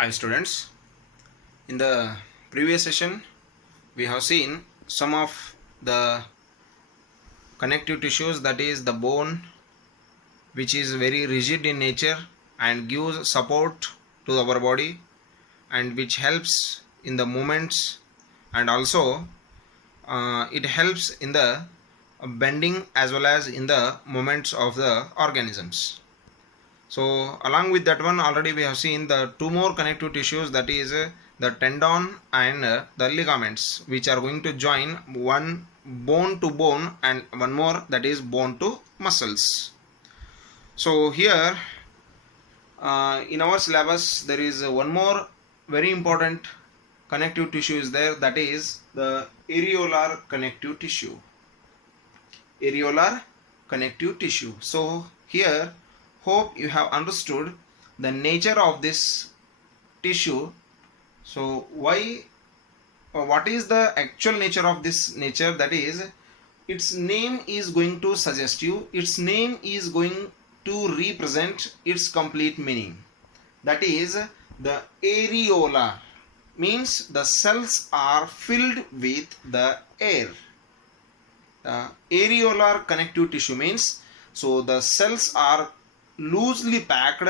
Hi students, in the previous session we have seen some of the connective tissues, that is the bone, which is very rigid in nature and gives support to our body and which helps in the movements, and also it helps in the bending as well as in the movements of the organisms. So along with that one, already we have seen the two more connective tissues, that is the tendon and the ligaments, which are going to join one bone to bone and one more, that is bone to muscles. So here in our syllabus there is one more very important connective tissue is there, that is the areolar connective tissue. Areolar connective tissue. So here, hope you have understood the nature of this tissue. So why, what is the actual nature of this nature, that is its name is going to suggest you, its name is going to represent its complete meaning. That is the areolar means the cells are filled with the air. Areolar connective tissue means, so the cells are loosely packed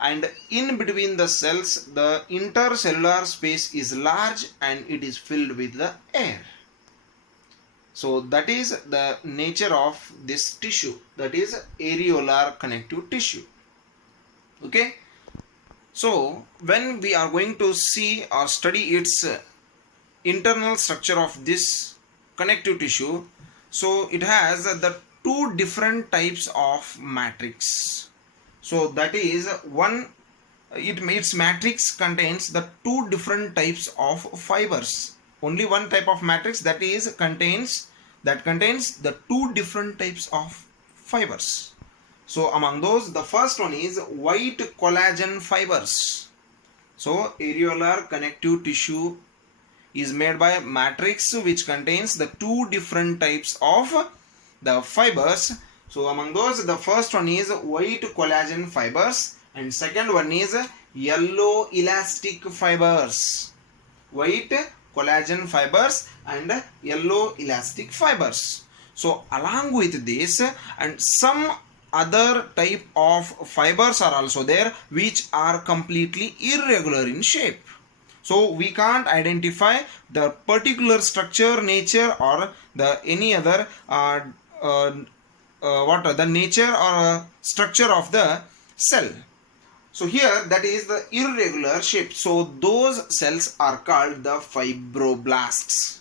and in between the cells the intercellular space is large and it is filled with the air. So that is the nature of this tissue, that is areolar connective tissue. Okay, so when we are going to see or study its internal structure of this connective tissue, so it has the two different types of matrix. So that is one, its matrix contains the two different types of fibers. Only one type of matrix that contains the two different types of fibers. So among those, the first one is white collagen fibers. So areolar connective tissue is made by matrix which contains the two different types of the fibers. So among those, the first one is white collagen fibers and second one is yellow elastic fibers. White collagen fibers and yellow elastic fibers. So along with this, and some other type of fibers are also there which are completely irregular in shape. So we can't identify the particular structure, nature, or the any other the nature or structure of the cell. So here that is the irregular shape. So those cells are called the fibroblasts.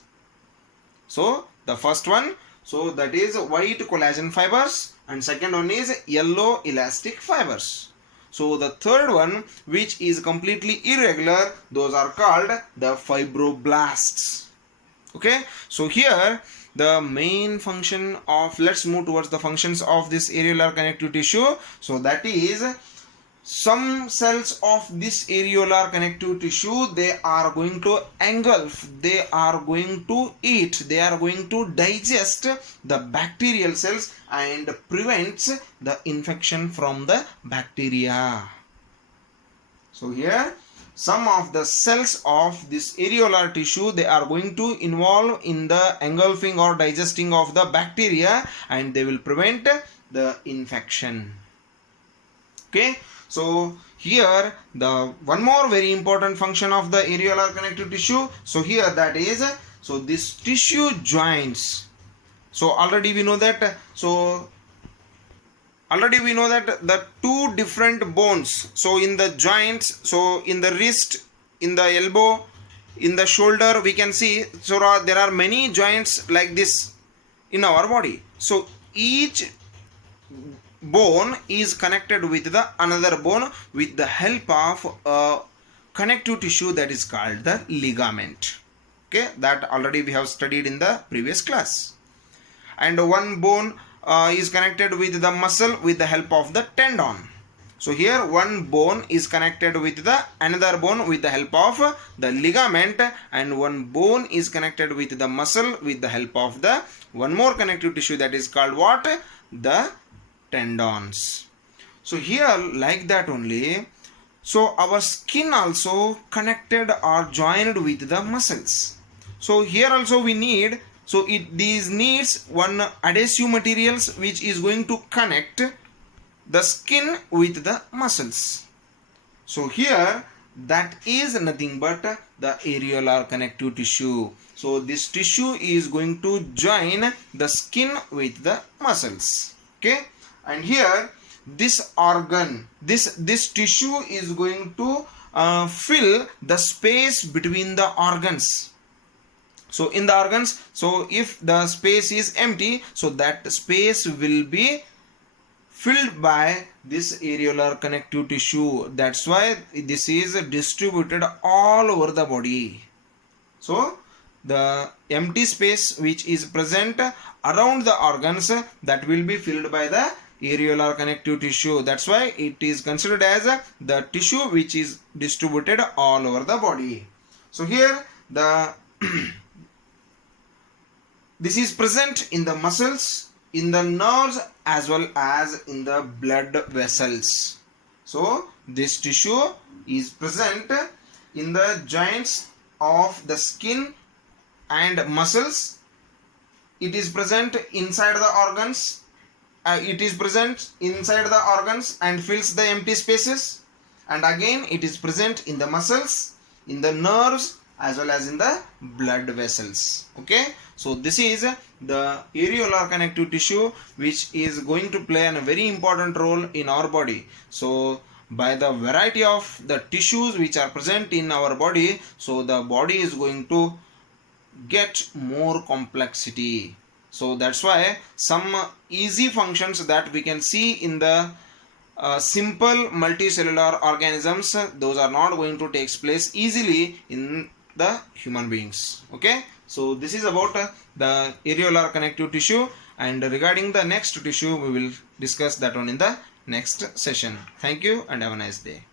So the first one, so that is white collagen fibers and second one is yellow elastic fibers. So the third one, which is completely irregular, those are called the fibroblasts. Okay, so here the main function of, let's move towards the functions of this areolar connective tissue. So that is, some cells of this areolar connective tissue, they are going to engulf, they are going to eat, they are going to digest the bacterial cells and prevents the infection from the bacteria. So here some of the cells of this areolar tissue, they are going to involve in the engulfing or digesting of the bacteria and they will prevent the infection. Okay, so here the one more very important function of the areolar connective tissue. So here that is, so this tissue joints. So already we know that, the two different bones, so in the joints, so in the wrist, in the elbow, in the shoulder, we can see, so there are many joints like this in our body. So each bone is connected with the another bone with the help of a connective tissue that is called the ligament. Okay, that already we have studied in the previous class. And one bone is connected with the muscle with the help of the tendon. So here one bone is connected with the another bone with the help of the ligament, and one bone is connected with the muscle with the help of the one more connective tissue that is called what? The tendons. So here like that only, So our skin also connected or joined with the muscles. So here also we need, so these needs one adhesive materials which is going to connect the skin with the muscles. So here that is nothing but the areolar connective tissue. So this tissue is going to join the skin with the muscles. Okay, and here this organ, this tissue is going to fill the space between the organs. So in the organs, so if the space is empty, so that space will be filled by this areolar connective tissue. That's why this is distributed all over the body. So the empty space which is present around the organs, that will be filled by the areolar connective tissue. That's why it is considered as the tissue which is distributed all over the body. So here the this is present in the muscles, in the nerves, as well as in the blood vessels. So this tissue is present in the joints of the skin and muscles. It is present inside the organs. It is present inside the organs and fills the empty spaces. And again it is present in the muscles, in the nerves, as well as in the blood vessels. Okay, so this is the areolar connective tissue which is going to play a very important role in our body. So by the variety of the tissues which are present in our body, so the body is going to get more complexity. So that's why some easy functions that we can see in the simple multicellular organisms, those are not going to take place easily in the human beings. Okay, so this is about the areolar connective tissue, and regarding the next tissue we will discuss that one in the next session. Thank you and have a nice day.